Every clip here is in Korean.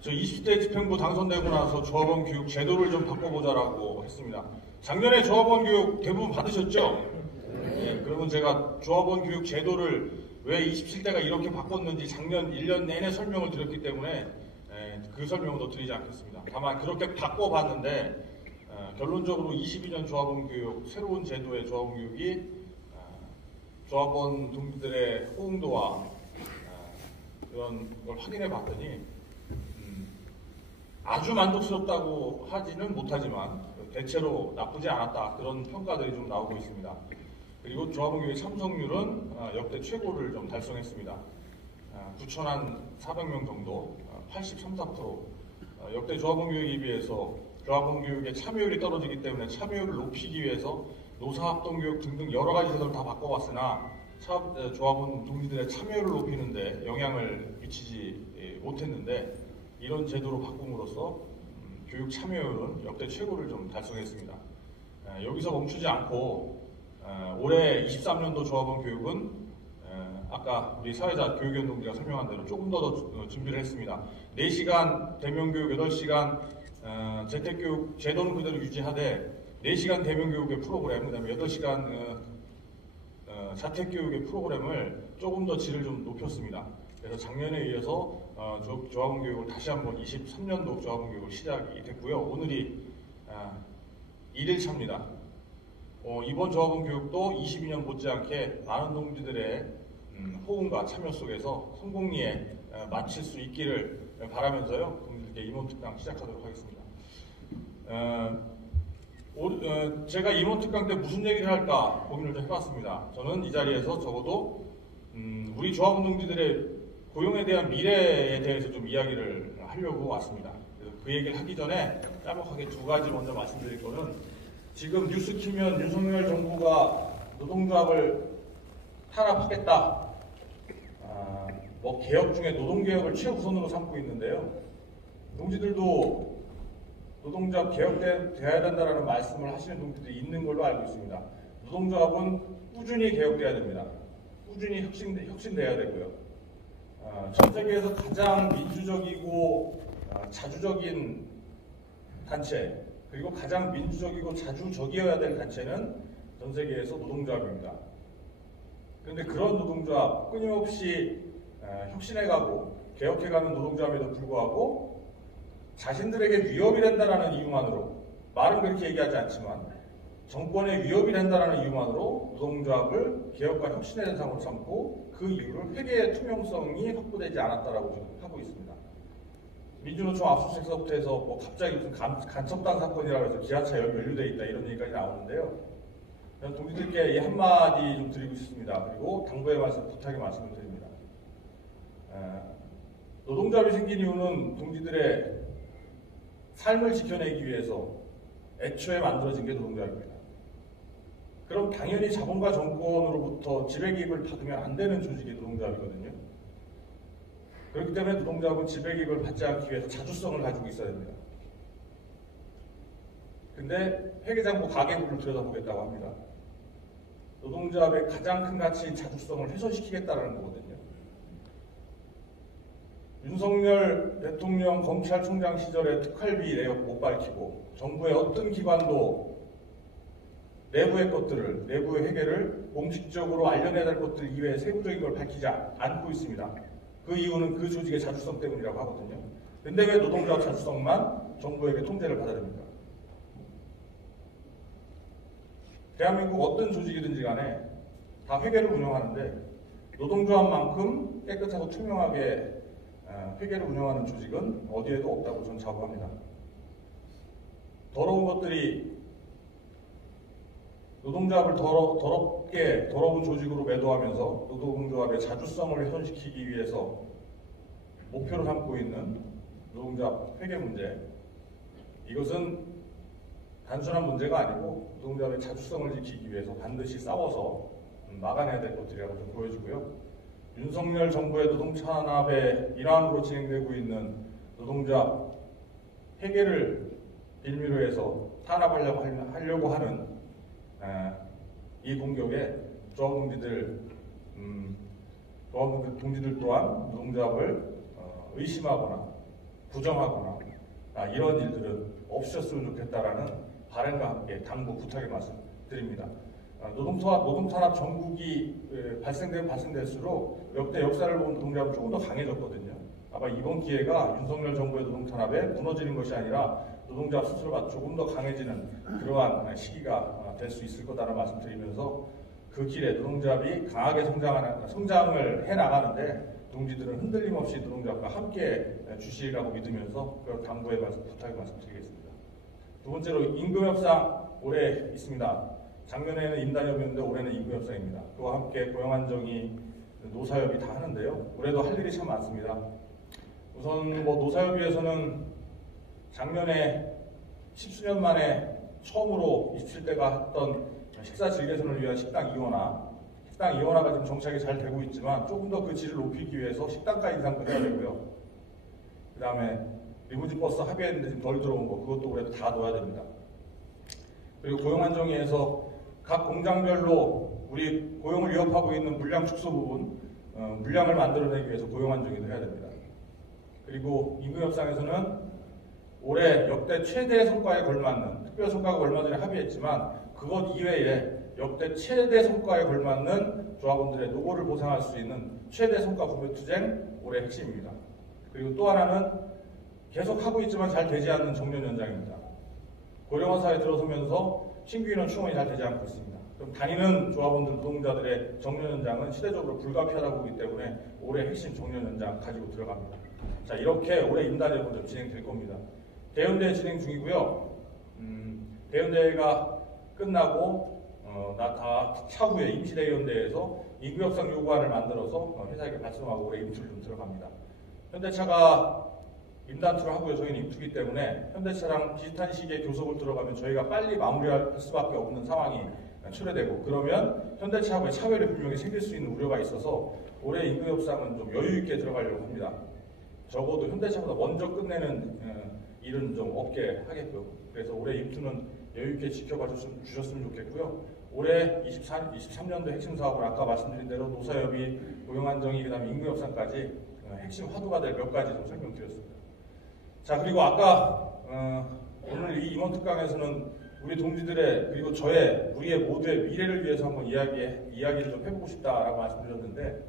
저 20대 집행부 당선되고 나서 조합원 교육 제도를 좀 바꿔보자라고 했습니다. 작년에 조합원 교육 대부분 받으셨죠? 네, 그러면 제가 조합원 교육 제도를 왜 27대가 이렇게 바꿨는지 작년 1년 내내 설명을 드렸기 때문에 그 설명은 더 드리지 않겠습니다. 다만 그렇게 바꿔봤는데 결론적으로 22년 조합원 교육, 새로운 제도의 조합원 교육이 조합원 동지들의 호응도와 이런 걸 확인해 봤더니 아주 만족스럽다고 하지는 못하지만 대체로 나쁘지 않았다, 그런 평가들이 좀 나오고 있습니다. 그리고 조합원 교육의 참석률은 역대 최고를 좀 달성했습니다. 9,400명 정도, 83~84%. 역대 조합원 교육에 비해서 조합원 교육의 참여율이 떨어지기 때문에 참여율을 높이기 위해서 노사합동교육 등등 여러 가지 제도를 다 바꿔봤으나 조합원 동지들의 참여율을 높이는데 영향을 미치지 못했는데, 이런 제도로 바꿈으로써 교육 참여율은 역대 최고를 좀 달성했습니다. 여기서 멈추지 않고 올해 23년도 조합원 교육은 아까 우리 사회자 교육위원 동지가 설명한 대로 조금 더 준비를 했습니다. 4시간 대면교육, 8시간 재택교육 제도는 그대로 유지하되 4시간 대면교육의 프로그램, 그 다음에 8시간 자택교육의 프로그램을 조금 더 질을 좀 높였습니다. 그래서 작년에 이어서 조합원 교육을 다시 한번 23년도 조합원 교육을 시작이 됐고요. 오늘이 1일차입니다. 이번 조합원 교육도 22년 못지않게 많은 동지들의 호응과 참여 속에서 성공리에 마칠 수 있기를 바라면서요, 동지들께 임원특강 시작하도록 하겠습니다. 제가 임원특강 때 무슨 얘기를 할까 고민을 좀 해봤습니다. 저는 이 자리에서 적어도 우리 조합원 동지들의 고용에 대한 미래에 대해서 좀 이야기를 하려고 왔습니다. 그래서 그 얘기를 하기 전에 짤막하게 2가지 먼저 말씀드릴 거는, 지금 뉴스 키면 윤석열 정부가 노동조합을 탄압하겠다, 개혁 중에 노동개혁을 최우선으로 삼고 있는데요. 동지들도 노동조합 개혁돼야 된다는 말씀을 하시는 동지들이 있는 걸로 알고 있습니다. 노동조합은 꾸준히 개혁돼야 됩니다. 꾸준히 혁신돼야 되고요. 전 세계에서 가장 민주적이고 자주적인 단체, 그리고 가장 민주적이고 자주적이어야 될 단체는 전 세계에서 노동조합입니다. 그런데 그런 노동조합, 끊임없이 혁신해가고 개혁해가는 노동조합에도 불구하고 자신들에게 위협이 된다는 이유만으로, 말은 그렇게 얘기하지 않지만 정권에 위협이 된다는 이유만으로 노동조합을 개혁과 혁신의 대상으로 삼고 그 이유를 회계의 투명성이 확보되지 않았다라고 하고 있습니다. 민주노총 압수수색서부터 해서 갑자기 무슨 간첩단 사건이라고 해서 기아차 연루돼 있다, 이런 얘기까지 나오는데요. 저는 동지들께 이 한마디 좀 드리고 싶습니다. 그리고 당부의 말씀, 부탁의 말씀을 드립니다. 노동조합이 생긴 이유는 동지들의 삶을 지켜내기 위해서 애초에 만들어진 게 노동조합입니다. 그럼 당연히 자본과 정권으로부터 지배기획을 받으면 안 되는 조직이 노동조합이거든요. 그렇기 때문에 노동조합은 지배기획을 받지 않기 위해서 자주성을 가지고 있어야 됩니다. 근데 회계장부 가계부를 들여다보겠다고 합니다. 노동조합의 가장 큰 가치인 자주성을 훼손시키겠다는 거거든요. 윤석열 대통령 검찰총장 시절에 특활비 내역 못 밝히고 정부의 어떤 기관도 내부의 것들을, 내부의 회계를 공식적으로 알려내야 될 것들 이외에 세부적인 걸 밝히지 않고 있습니다. 그 이유는 그 조직의 자주성 때문이라고 하거든요. 근데 왜 노동조합 자주성만 정부에게 통제를 받아야 됩니까? 대한민국 어떤 조직이든지 간에 다 회계를 운영하는데 노동조합만큼 깨끗하고 투명하게 회계를 운영하는 조직은 어디에도 없다고 저는 자부합니다. 더러운 것들이 노동조합을 더러운 조직으로 매도하면서 노동조합의 자주성을 훼손시키기 위해서 목표로 삼고 있는 노동조합 회계 문제, 이것은 단순한 문제가 아니고 노동조합의 자주성을 지키기 위해서 반드시 싸워서 막아내야 될 것들이라고 좀 보여주고요. 윤석열 정부의 노동 탄압의 일환으로 진행되고 있는 노동조합 회계를 빌미로 해서 탄압하려고 하는 이 공격에 조합 동지들 또한 노동조합을 의심하거나 부정하거나 이런 일들은 없으셨으면 좋겠다라는 바람과 함께 당부 부탁의 말씀 드립니다. 노동탄압 전국이 발생되면 발생될수록 역대 역사를 본 노동자는 조금 더 강해졌거든요. 아마 이번 기회가 윤석열 정부의 노동탄압에 무너지는 것이 아니라 노동자 스스로가 조금 더 강해지는 그러한 시기가 될 수 있을 거다라는 말씀드리면서 그 길에 노동조합이 강하게 성장을 해나가는데 동지들은 흔들림 없이 노동조합과 함께 주시리라고 믿으면서 그 당부의 부탁의 말씀드리겠습니다. 두 번째로 임금협상 올해 있습니다. 작년에는 임단협이었는데 올해는 임금협상입니다. 그와 함께 고용안정이 노사협이 다 하는데요. 올해도 할 일이 참 많습니다. 우선 노사협의에서는 작년에 10수년 만에 처음으로 27대가 했던 식사 즐개선을 위한 식당 이원화가 지금 정착이 잘 되고 있지만 조금 더 그 질을 높이기 위해서 식당가 인상도 해야 되고요. 그 다음에 리무진 버스 합의했는데 지금 덜 들어온 거 그것도 올해 다 넣어야 됩니다. 그리고 고용안정위에서 각 공장별로 우리 고용을 위협하고 있는 물량 축소 부분 물량을 만들어내기 위해서 고용안정위도 해야 됩니다. 그리고 임금협상에서는 올해 역대 최대 성과에 걸맞는 특별성과가 얼마 전에 합의했지만 그것 이외에 역대 최대 성과에 걸맞는 조합원들의 노고를 보상할 수 있는 최대 성과 구별투쟁 올해 핵심입니다. 그리고 또 하나는 계속 하고 있지만 잘 되지 않는 정년 연장입니다. 고령화사에 들어서면서 신규 인원 충원이 잘 되지 않고 있습니다. 그럼 다니는 조합원들 노동자들의 정년 연장은 시대적으로 불가피하다고 보기 때문에 올해 핵심 정년 연장 가지고 들어갑니다. 자, 이렇게 올해 임단협 먼저 진행될 겁니다. 대연대회 진행 중이고요. 대연대회가 끝나고 다 차후에 임시대연대회에서 임금협상 요구안을 만들어서 회사에게 발송하고 올해 임투를 좀 들어갑니다. 현대차가 임단투를 하고요. 저희는 임투기 때문에 현대차랑 비슷한 시기에 교섭을 들어가면 저희가 빨리 마무리할 수밖에 없는 상황이 초래되고 그러면 현대차하고의 차별이 분명히 생길 수 있는 우려가 있어서 올해 임금협상은 좀 여유 있게 들어가려고 합니다. 적어도 현대차보다 먼저 끝내는 일은 좀 없게 하겠고요. 그래서 올해 임투는 여유 있게 지켜봐 주셨으면 좋겠고요. 올해 23년도 핵심 사업을 아까 말씀드린 대로 노사협의, 고용안정위, 그다음에 임금협상까지 핵심 화두가 될 몇 가지 좀 설명드렸습니다. 자, 그리고 아까 오늘 이 임원 특강에서는 우리 동지들의 그리고 우리의 모두의 미래를 위해서 한번 이야기를 좀 해보고 싶다라고 말씀드렸는데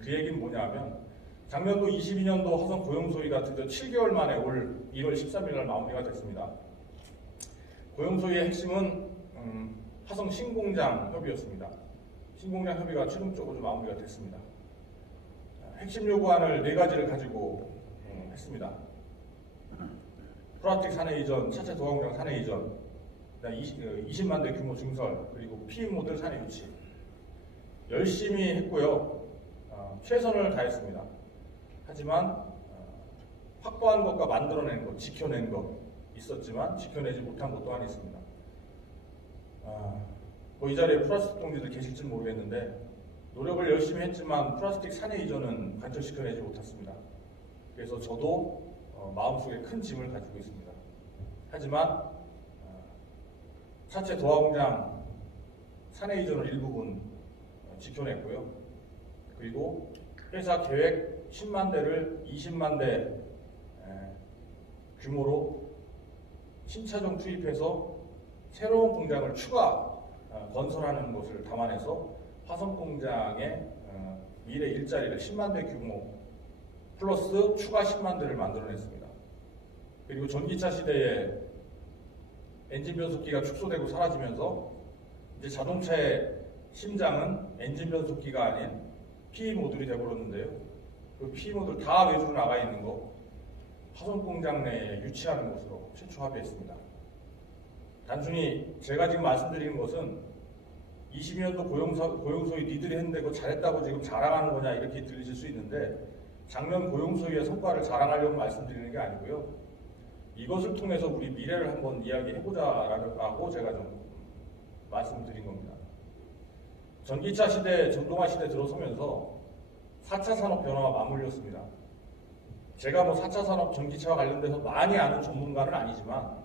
그 얘기는 뭐냐면 작년도 22년도 화성 고용소위가 드디어 7개월 만에 올 1월 13일 날 마무리가 됐습니다. 고용소위의 핵심은 화성 신공장 협의였습니다. 신공장 협의가 최종적으로 좀 마무리가 됐습니다. 핵심 요구안을 4가지를 가지고 했습니다. 프라틱 사내 이전, 차체 도화공장 사내 이전, 20만 대 규모 증설, 그리고 피임 모델 사내 유치. 열심히 했고요. 최선을 다했습니다. 하지만 확보한 것과 만들어낸 것, 지켜낸 것 있었지만 지켜내지 못한 것 또한 있습니다. 이 자리에 플라스틱 동지들 계실지 모르겠는데 노력을 열심히 했지만 플라스틱 사내 이전은 관철시켜내지 못했습니다. 그래서 저도 마음속에 큰 짐을 가지고 있습니다. 하지만 차체 도화공장 사내 이전을 일부분 지켜냈고요. 그리고 회사 계획 10만 대를 20만 대 규모로 신차종 투입해서 새로운 공장을 추가 건설하는 것을 담아내서 화성 공장의 미래 일자리를 10만 대 규모 플러스 추가 10만 대를 만들어냈습니다. 그리고 전기차 시대에 엔진 변속기가 축소되고 사라지면서 이제 자동차의 심장은 엔진 변속기가 아닌 PE 모듈이 되어버렸는데요. 그 PE 모듈 다 외주로 나가 있는 거 화성 공장 내에 유치하는 것으로 최초 합의했습니다. 단순히 제가 지금 말씀드리는 것은 22년도 고용소위 니들이 했는데 그거 잘했다고 지금 자랑하는 거냐 이렇게 들리실 수 있는데 작년 고용소위의 성과를 자랑하려고 말씀드리는 게 아니고요. 이것을 통해서 우리 미래를 한번 이야기해보자라고 제가 좀 말씀드린 겁니다. 전기차 시대, 전동화 시대 들어서면서 4차 산업 변화가 맞물렸습니다. 제가 4차 산업 전기차와 관련돼서 많이 아는 전문가는 아니지만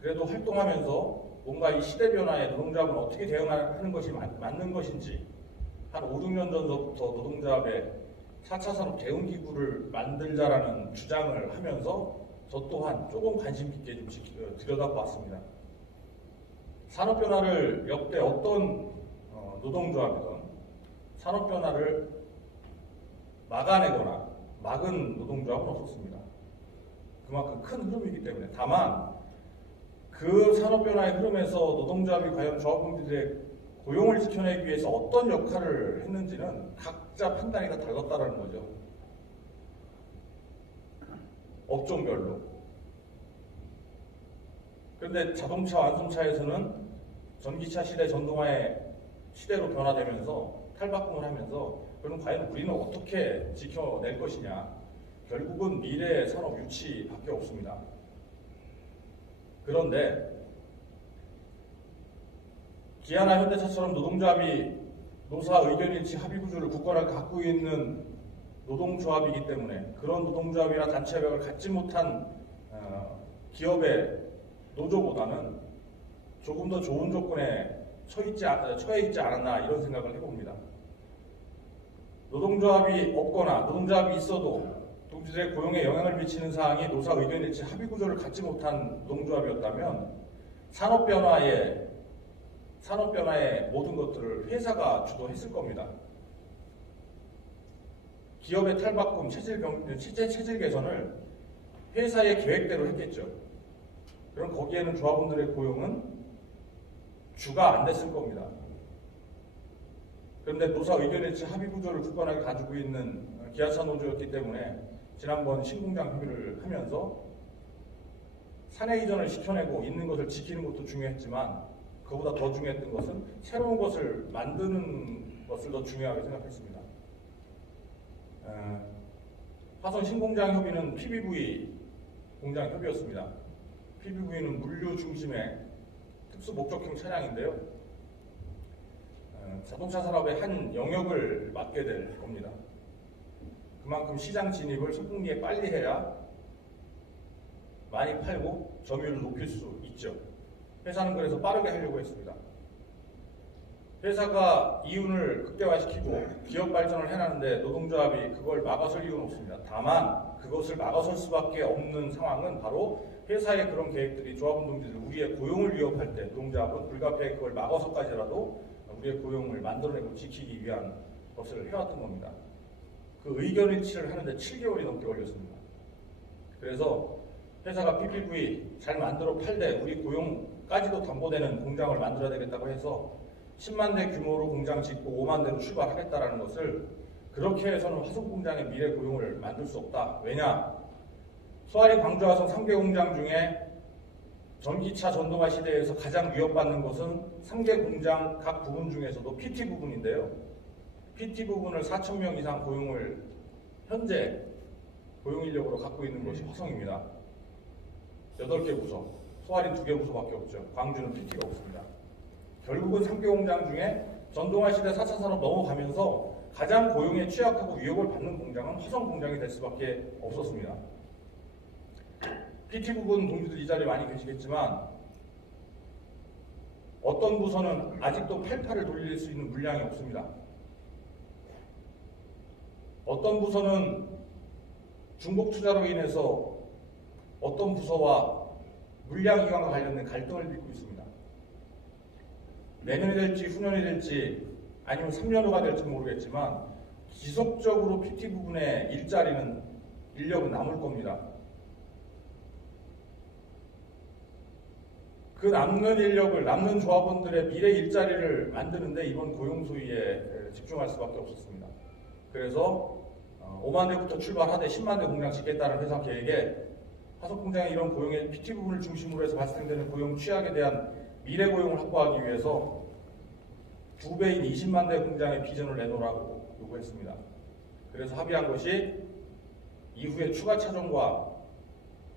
그래도 활동하면서 뭔가 이 시대 변화에 노동조합은 어떻게 대응하는 것이 맞는 것인지 한 5, 6년 전부터 노동조합에 4차 산업 대응기구를 만들자라는 주장을 하면서 저 또한 조금 관심 깊게 좀 들여다보았습니다. 산업 변화를 역대 어떤 노동조합이든 산업 변화를 막아내거나 막은 노동조합은 없었습니다. 그만큼 큰 흐름이기 때문에. 다만 그 산업 변화의 흐름에서 노동조합이 과연 조합원들의 고용을 지켜내기 위해서 어떤 역할을 했는지는 각자 판단이 다 달랐다는 거죠. 업종별로. 그런데 자동차 완성차에서는 전기차 시대 전동화의 시대로 변화되면서 탈바꿈을 하면서 그럼 과연 우리는 어떻게 지켜낼 것이냐. 결국은 미래의 산업 유치밖에 없습니다. 그런데 기아나 현대차처럼 노동조합이 노사 의견일치 합의구조를 굳건하게 갖고 있는 노동조합이기 때문에 그런 노동조합이나 단체협약을 갖지 못한 기업의 노조보다는 조금 더 좋은 조건에 처해 있지 않았나 이런 생각을 해봅니다. 노동조합이 없거나 노동조합이 있어도 동지들의 고용에 영향을 미치는 사항이 노사 의견일치 합의구조를 갖지 못한 노동조합이었다면 산업 변화의 모든 것들을 회사가 주도했을 겁니다. 기업의 탈바꿈, 체질 개선을 회사의 계획대로 했겠죠. 그럼 거기에는 조합원들의 고용은 주가 안 됐을 겁니다. 그런데 노사 의견일치 합의구조를 굳건하게 가지고 있는 기아차 노조였기 때문에 지난번 신공장 협의를 하면서 사내 이전을 시켜내고 있는 것을 지키는 것도 중요했지만 그보다 더 중요했던 것은 새로운 것을 만드는 것을 더 중요하게 생각했습니다. 화성 신공장 협의는 PBV 공장 협의였습니다. PBV는 물류 중심의 특수 목적형 차량인데요. 자동차 산업의 한 영역을 맡게 될 겁니다. 그만큼 시장 진입을 선풍기에 빨리 해야 많이 팔고 점유율을 높일 수 있죠. 회사는 그래서 빠르게 하려고 했습니다. 회사가 이윤을 극대화시키고 기업 발전을 해놨는데 노동조합이 그걸 막아설 이유는 없습니다. 다만 그것을 막아설 수밖에 없는 상황은 바로 회사의 그런 계획들이 조합원 동지들 우리의 고용을 위협할 때 노동조합은 불가피하게 그걸 막아서까지라도 우리의 고용을 만들어내고 지키기 위한 것을 해왔던 겁니다. 그 의견일치를 하는데 7개월이 넘게 걸렸습니다. 그래서 회사가 PPV 잘 만들어 팔되 우리 고용까지도 담보되는 공장을 만들어야 되겠다고 해서 10만 대 규모로 공장 짓고 5만 대로 출발하겠다라는 것을 그렇게 해서는 화성공장의 미래 고용을 만들 수 없다. 왜냐? 소아리 광주화성 3개 공장 중에 전기차 전동화 시대에서 가장 위협받는 것은 3개 공장 각 부분 중에서도 PT 부분인데요. PT 부분을 4,000명 이상 고용을 현재 고용인력으로 갖고 있는 것이 화성입니다. 8개 부서, 소아리 2개 부서밖에 없죠. 광주는 PT가 없습니다. 결국은 3개 공장 중에 전동화 시대 4차 산업 넘어가면서 가장 고용에 취약하고 위협을 받는 공장은 화성 공장이 될 수밖에 없었습니다. PT 부분 동지들 이 자리에 많이 계시겠지만 어떤 부서는 아직도 88을 돌릴 수 있는 물량이 없습니다. 어떤 부서는 중복 투자로 인해서 어떤 부서와 물량 기관과 관련된 갈등을 빚고 있습니다. 내년이 될지 후년이 될지 아니면 3년 후가 될지 모르겠지만 지속적으로 PT 부분의 인력은 남을 겁니다. 그 남는 조합원들의 미래 일자리를 만드는데 이번 고용 소위에 집중할 수밖에 없었습니다. 그래서 5만 대부터 출발하되 10만 대 공장 짓겠다는 회사 계획에 화성공장의 이런 고용의 PT 부분을 중심으로 해서 발생되는 고용 취약에 대한 미래 고용을 확보하기 위해서 2배인 20만 대 공장의 비전을 내놓으라고 요구했습니다. 그래서 합의한 것이 이후에 추가 차종과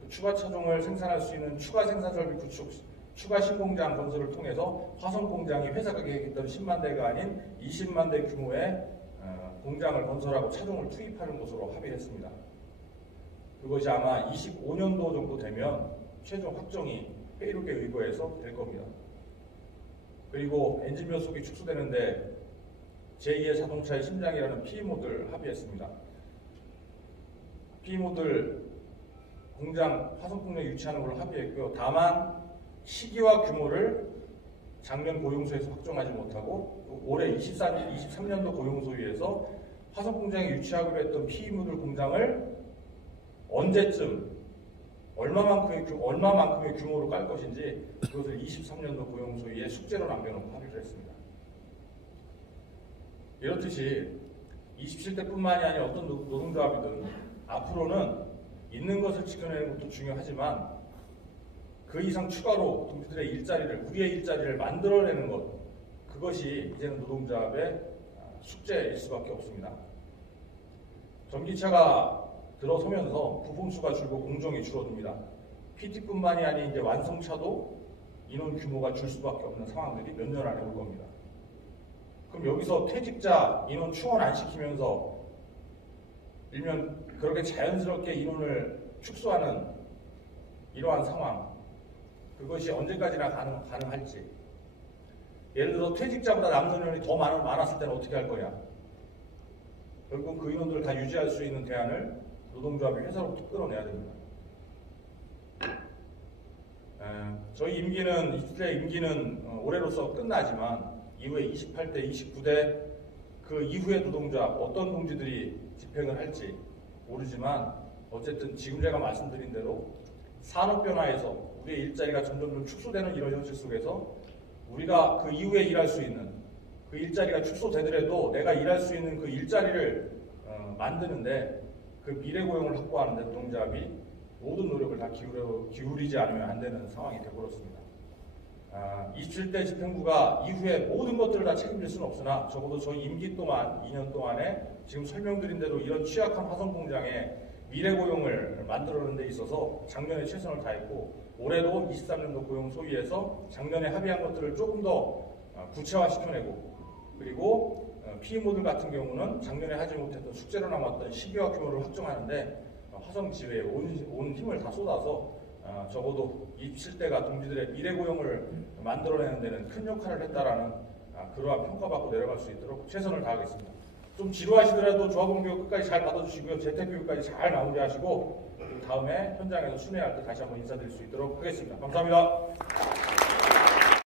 그 추가 차종을 생산할 수 있는 추가 생산설비 구축, 추가 신공장 건설을 통해서 화성공장이 회사가 계획했던 10만 대가 아닌 20만 대 규모의 공장을 건설하고 차종을 투입하는 것으로 합의했습니다. 그것이 아마 25년도 정도 되면 최종 확정이 회의록에 의거해서 될 겁니다. 그리고 엔진 변속이 축소되는데 제2의 자동차의 심장이라는 PMO들 합의했습니다. 피임호들 공장 화성 공장 유치하는 걸로 합의했고요. 다만 시기와 규모를 작년 고용소에서 확정하지 못하고 올해 23년도 고용소위에서 화성 공장에 유치하기로 했던 피임호들 공장을 언제쯤 얼마만큼의 규모로 깔 것인지 그것을 23년도 고용소위에 숙제로 남겨놓고 합의를 했습니다. 이렇듯이 27대뿐만이 아닌 어떤 노동조합이든 앞으로는 있는 것을 지켜내는 것도 중요하지만 그 이상 추가로 동지들의 일자리를, 우리의 일자리를 만들어내는 것, 그것이 이제는 노동조합의 숙제일 수밖에 없습니다. 전기차가 들어서면서 부품수가 줄고 공정이 줄어듭니다. PT뿐만이 아닌 이제 완성차도 인원 규모가 줄 수밖에 없는 상황들이 몇 년 안에 올 겁니다. 그럼 여기서 퇴직자 인원 충원 안 시키면서 일면 그렇게 자연스럽게 인원을 축소하는 이러한 상황, 그것이 언제까지나 가능할지. 예를 들어 퇴직자보다 남는 인원이 더 많았을 때는 어떻게 할 거냐. 결국 그 인원들을 다 유지할 수 있는 대안을 노동조합이 회사로부터 끌어내야 됩니다. 저희 임기는 20대 임기는 올해로서 끝나지만 이후에 28대, 29대 그 이후의 노동조합 어떤 동지들이 집행을 할지 모르지만 어쨌든 지금 제가 말씀드린 대로 산업 변화에서 우리의 일자리가 점점 축소되는 이런 현실 속에서 우리가 그 이후에 일할 수 있는 그 일자리가 축소되더라도 내가 일할 수 있는 그 일자리를 만드는데 그 미래 고용을 확보하는 데 노동조합이 모든 노력을 다 기울이지 않으면 안 되는 상황이 되어버렸습니다. 27대 집행부가 이후에 모든 것들을 다 책임질 수는 없으나 적어도 저희 임기 동안 2년 동안에 지금 설명드린 대로 이런 취약한 화성 공장에 미래 고용을 만들어내는 데 있어서 작년에 최선을 다했고 올해도 23년도 고용 소위에서 작년에 합의한 것들을 조금 더 구체화시켜내고 그리고 피임모들 같은 경우는 작년에 하지 못했던 숙제로 남았던 시기와 규모를 확정하는데 화성 지회에 온 힘을 다 쏟아서 적어도 27대가 동지들의 미래 고용을 만들어내는 데는 큰 역할을 했다라는 그러한 평가받고 내려갈 수 있도록 최선을 다하겠습니다. 좀 지루하시더라도 조합원 교육 끝까지 잘 받아주시고요. 재택교육까지 잘 마무리하시고 다음에 현장에서 순회할 때 다시 한번 인사드릴 수 있도록 하겠습니다. 감사합니다.